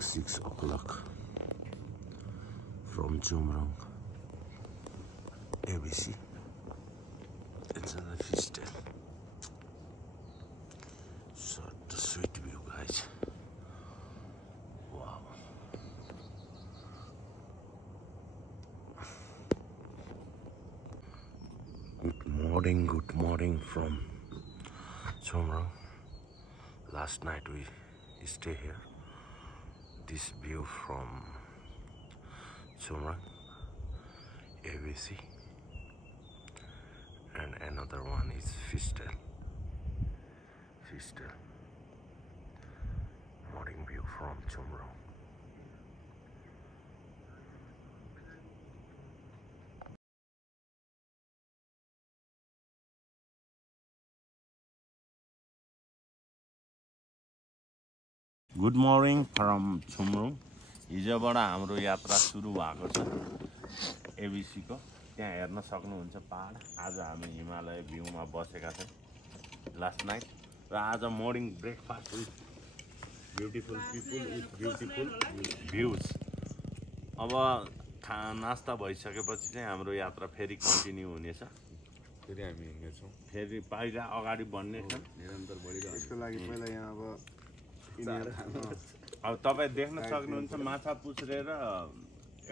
6 o'clock from Chumrong, ABC. It's a fish tail. Such a sweet view, guys. Wow. Good morning from Chumrong. Last night we stay here. This view from Chumrong, ABC, and another one is Fish Tail. Morning view from Chumrong. Good morning from Chumrong. हिजोबाट हाम्रो यात्रा सुरु भएको छ ABC को। त्यहाँ हेर्न सक्नुहुन्छ पहाड। आज हामी हिमालय भ्यूमा बसेका छौं लास्ट नाइट र आज morning breakfast with beautiful people with beautiful भ्यूज। अब नास्ता भइसकेपछि चाहिँ हाम्रो यात्रा फेरि कन्टिन्यू हुनेछ। फेरि हामी हिँड्नेछौं। फेरि पाइला अगाडि बढ्ने छ निरन्तर बढिरहेको। यसको लागि पहिला यहाँ अब तपाईं देख्न सक्नुहुन्छ माछा पुछ्रे र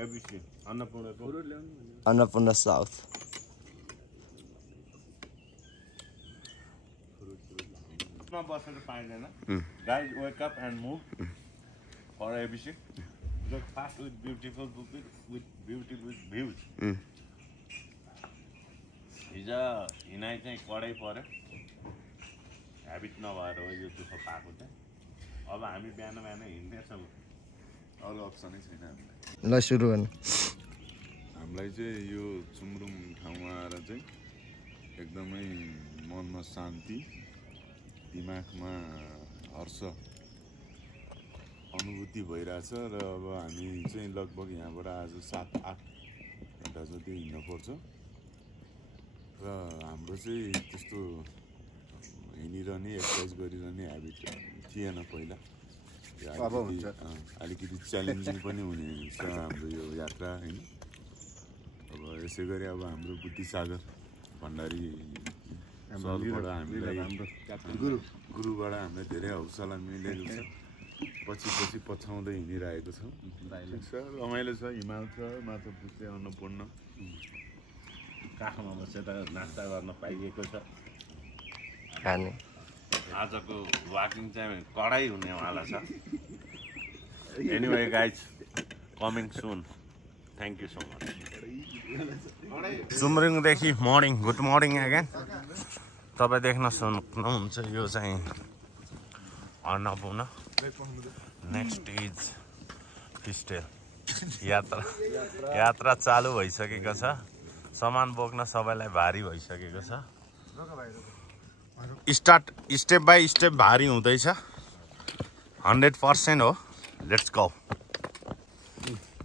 ABC अन्नपूर्ण साउथ। बसेर पाइँदैन। Guys, wake up and move for ABC. Breakfast with beautiful people with beautiful views. हिजो हिँडाइ चाहिँ कडै पर्यो। ह्याबिट नभएर हो यो दुःख पाएको चाहिँ। अब हामी बिहान हिँड्नेछौँ। अरू अप्सनै छैन हामीलाई। ल सुरु गर्नु। हामीलाई चाहिँ यो चुम्रुङ ठाउँमा आएर चाहिँ एकदमै मनमा शान्ति, दिमागमा हर्ष अनुभूति भइरहेछ र अब हामी चाहिँ लगभग यहाँबाट आज 7-8 घण्टा जति हिँड्नुपर्छ र हाम्रो चाहिँ त्यस्तो हिँडिरहने एक्सर्साइज गरिरहने ह्याबिट थिएन पहिला। अलिकति च्यालेन्जिङ पनि हुने छ हाम्रो यो यात्रा हैन। अब यसै गरी अब हाम्रो बुद्धिसागर भण्डारी सरबाट हामीलाई गुरुबाट हामीलाई धेरै हौसला मिलेको छ। पछि पछाउँदै हिँडिरहेको छौँ। रमाइलो छ, हिमाल छ, माछा पुछ्रे, अन्नपूर्ण काखमा बसेर नास्ता गर्न पाइएको छ। आजको वाकिङ चाहिँ कडै हुनेवाला छ। Anyway guys, coming soon. Thank you so much. चुम्रिङदेखि मर्निङ गुड मर्निङ अगेन। तपाईँ देख्न सक्नुहुन्छ यो चाहिँ Annapurna. Next is fish tail. यात्रा चालु भइसकेको छ। सामान बोक्न सबैलाई भारी भइसकेको छ। स्टेप बाई स्टेप भारी हुँदैछ। 100% हो। Let's go.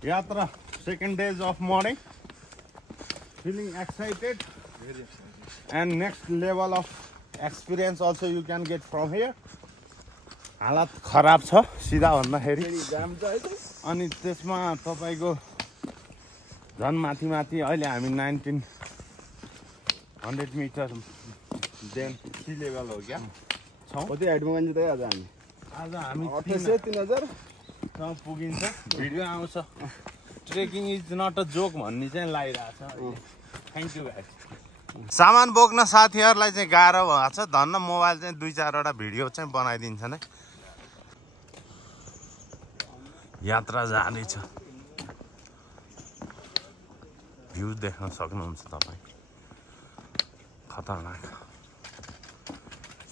यात्रा second days of morning. Feeling excited. Very excited. And next level of experience also you can get from here. हालत खराब छ सिधा भन्दाखेरि। अनि त्यसमा तपाईको झन् माथि अहिले हामी 1900 मिटर देन सी लेभल हो क्या छौं। कति हाइटमा गइन्छ त आज हामी 3000 सम्म पुगिन्छ। भिडियो आउँछ। Trekking is not a joke भन्ने चाहिँ लागिरहेछ। Thank you guys. सामान बोक्न साथीहरुलाई चाहिँ गाह्रो भएको छ। धन्न मोबाइल चाहिँ 2-4 वटा भिडियो चाहिँ बनाइदिन्छन् है। यात्रा जारी छ। भ्यू देख्न सक्नुहुन्छ तपाई। खतरनाक।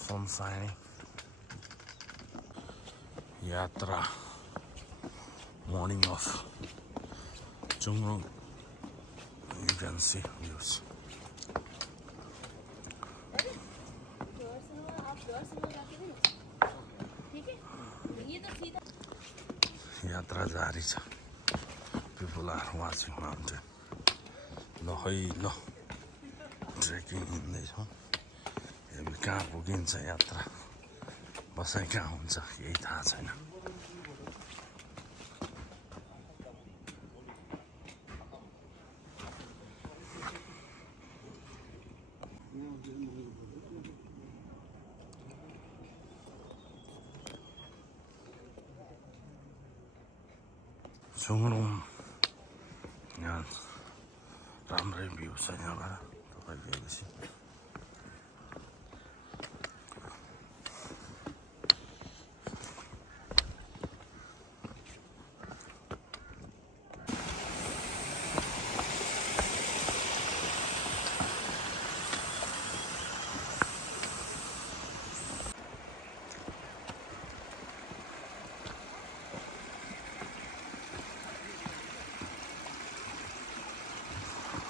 सन शाइनिङ। यात्रा morning of Chumrong. You can see views. यात्रा जारी छ। People are watching mountain. ल ट्रेकिङ हिँड्दैछौँ। अब कहाँ पुगिन्छ यात्रा, बसाइ कहाँ हुन्छ यही थाहा छैन। सुँगुरौँ यहाँ राम्रै भ्यू छ यहाँबाट तपाईँ गएपछि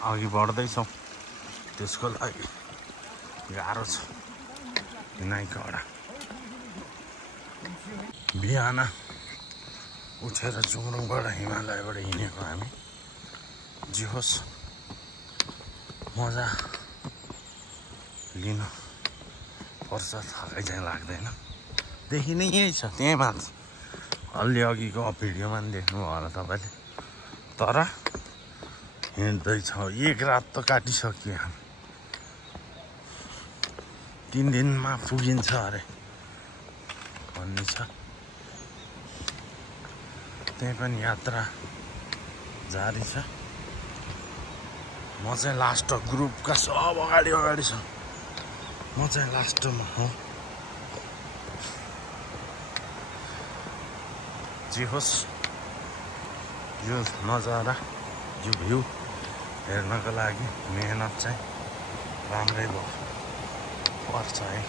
अघि बढ्दैछौँ त्यसको लागि गाह्रो छ हिँडाइकोबाट बिहान उठेर चुङरुङबाट हिमालयबाट हिँडेको हामी जे होस् मजा लिनु पर्छ थकाइ चाहिँ लाग्दैन देखिने यही छ त्यहीँ माथि अलि अघिको भिडियोमा पनि देख्नुभयो होला तपाईँले तर हिँड्दैछ एक रात त काटिसक्यो हामी 3 दिनमा पुगिन्छ अरे भन्ने छ त्यही पनि यात्रा जारी छ म चाहिँ लास्ट ग्रुपका सब अगाडि छ म चाहिँ लास्टमा हो जे होस् यो नजारा यो भ्यू हेर्नको लागि मेहनत चाहिँ राम्रै पर्छ है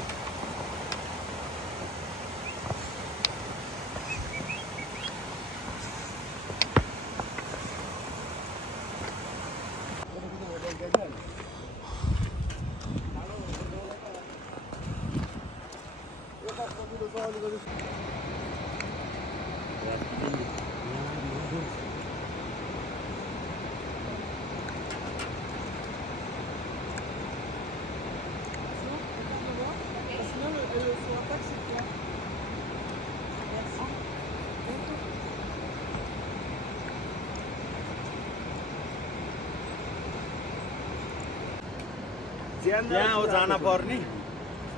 त्यहाँ हो जान पर्ने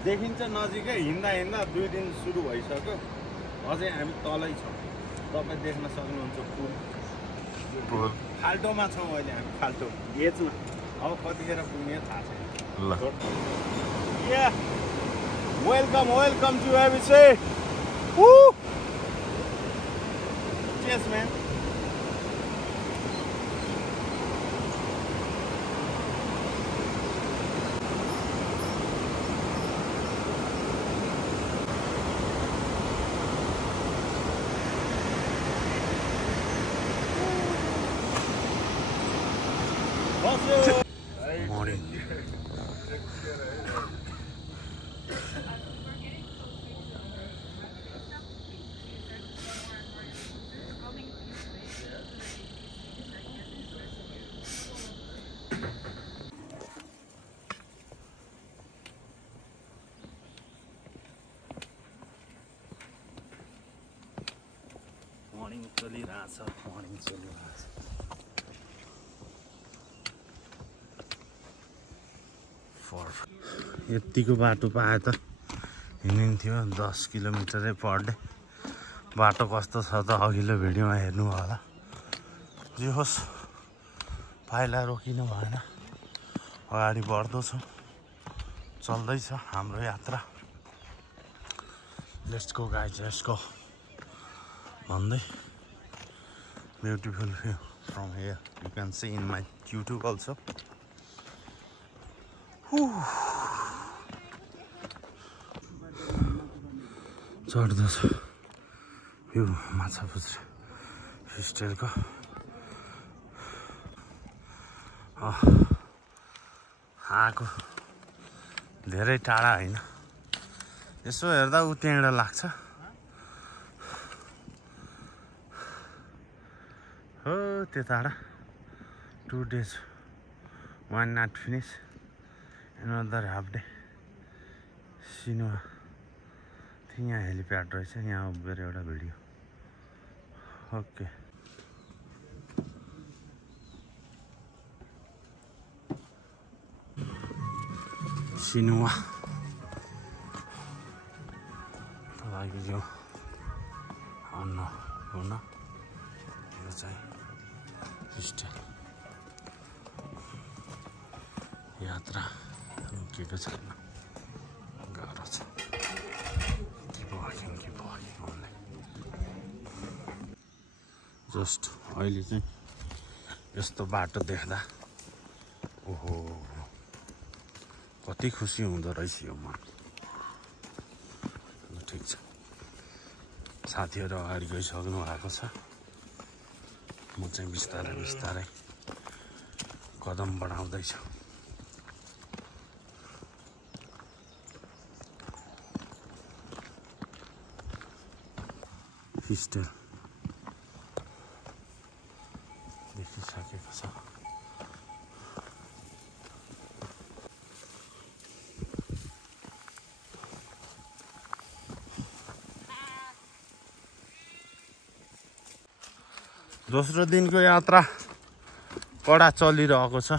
देखिन्छ नजिकै हिँड्दा 2 दिन सुरु भइसक्यो अझै हामी तलै छौँ तपाईँ देख्न सक्नुहुन्छ पुल खाल्टोमा छौँ अहिले हामी खाल्टो एजमा अब कतिखेर पुग्ने थाहा छैन welcome to ABC chess man morning. Morning चलिरहेछ यतिको बाटो पाए त हिँडिन्थ्यो 10 किलोमिटरै पर डे बाटो कस्तो छ त अघिल्लो भिडियोमा हेर्नु होला जे होस् पाइला रोकिनु भएन अगाडि बढ्दो छ चल्दैछ हाम्रो यात्रा let's go guys let's go भन्दै beautiful view from here you can see in my YouTube also चढ्दो छ यो माछा पुछ्रे फिस्टेलको आएको धेरै टाढा होइन यसो हेर्दा उ त्यहाँबाट लाग्छ हो त्यताबाट 2 days 1 night finish another half day सिनुवा यहाँ हेलिप्याड रहेछ यहाँ उभिएर एउटा भिडियो ओके सिनुवा तपाईँको यो अन्न हुन यो चाहिँ फिस्टेल यात्रा रोकिएको छैन, गाह्रो छ। Keep walking only. जस्ट अहिले चाहिँ यस्तो बाटो देख्दा ओहो कति खुसी हुँदो रहेछ यो मन। ठिक छ, साथीहरू अगाडि गइसक्नु भएको छ। म चाहिँ बिस्तारै बिस्तारै कदम बढाउँदैछु। फिस्टेल देखिसकेको छ। दोस्रो दिनको यात्रा कडा चलिरहेको छ।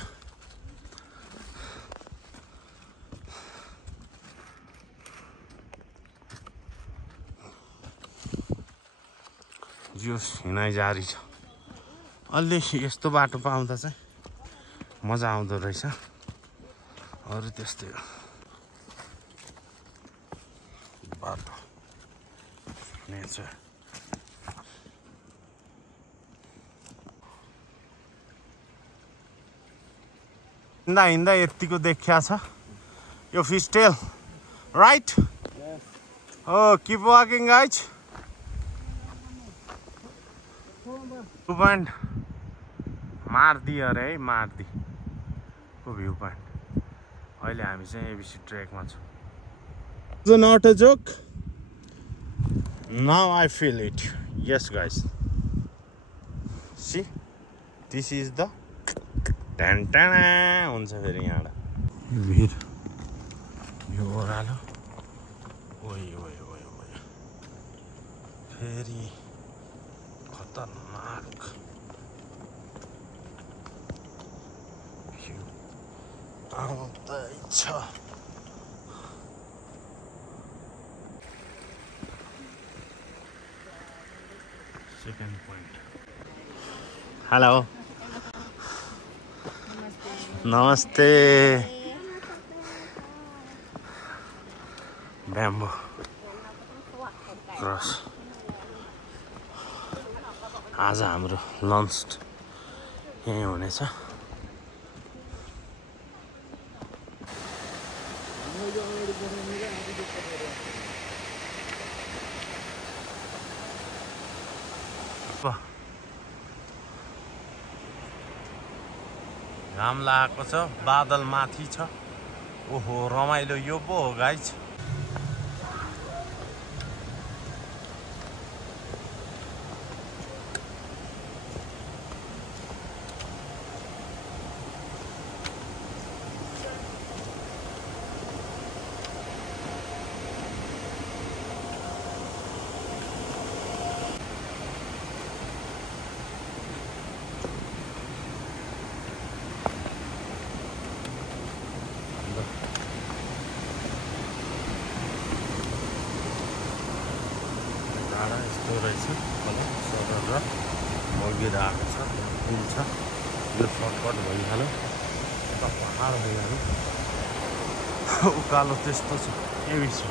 जो हिँडाइ जारी छ। अलि यस्तो बाटो पाउँदा चाहिँ मजा आउँदो रहेछ। अरू त्यस्तै हो बाटो, नेचर। हिँड्दा हिँड्दा यतिको देखिया छ यो फिस्टेल, राइट? हो, keep walking guys. View point Mardi अरे है, मार्दी को भ्यू पोइन्ट। अहिले हामी चाहिँ एबिसी ट्रेकमा छौँ। It's not a joke. Now I feel it. Yes guys. See? This is the हुन्छ फेरि यहाँबाट भिड, यो ओह्रालो फेरि खतरनाक आउँदैछ। Second point. हेलो, नमस्ते। Bamboo cross. आज हाम्रो लन्च यहीँ हुनेछ। घाम लागेको छ, बादल माथि छ। ओहो रमाइलो यो पो हो गाइज। यस्तो रहेछ सरर बगिरहेको छ, पुल छ। यो सर्टकट भइहाल्यो, यता पहाड भइहाल्यो, उकालो त्यस्तो छ एबिसी।